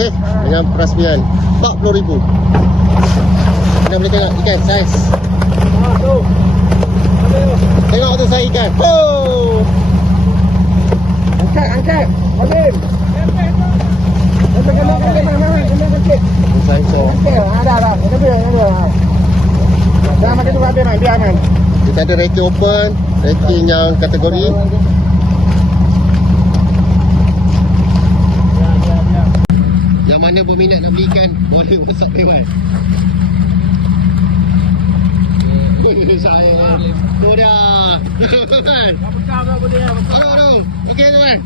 Okey, dengan perasmian 40,000. Anda boleh tengok ikan saiz. Tengok tu saya ikan. Oh. Angkat. Boleh. Kena kecil. Saiz so. Ada. Jangan makan tu habis, biar aman. Kita ada rating open, rating yang kategori. Yang mana berminat nak beli ikan, boleh WhatsApp Ewan. Saya. Tu dah. Apa kau dia? Aduh. Okey tuan.